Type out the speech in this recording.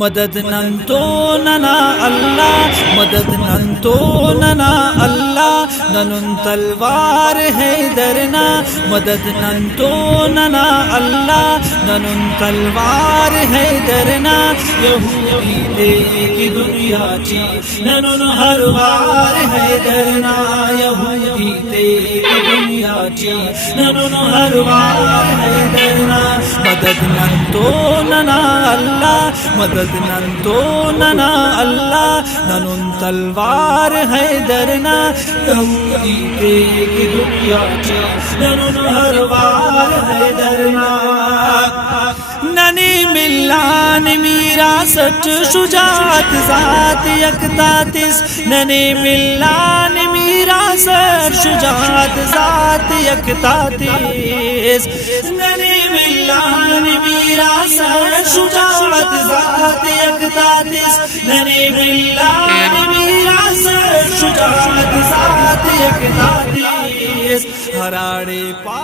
مدد ننتو ننا اللہ، مدد ننتو ننا اللہ، ننن تلوار ہے درنا، مدد ننتو ننا اللہ، ننن تلوار ہے درنا، یہودی دیکھ دنیا چی ننن ہر وار ہے درنا، یہودی دیکھ دنیا چی ننن ہر وار ہے درنا، مدد ننتو ننا اللہ، مدد ننتو ننا اللہ، ننن تلوار ہے درنا، یہودی دیکھ دنیا چی ننن ہر وار ہے درنا، ننی ملان میراثت شجاعت ذات یکتاتس، ننی ملان میراثت شجاعت ذات یکتاتس، ننی ملان میراثت شجاعت ذات یکتاتس، ننی ملان میراثت شجاعت ذات یکتاتس، ہراڑے پا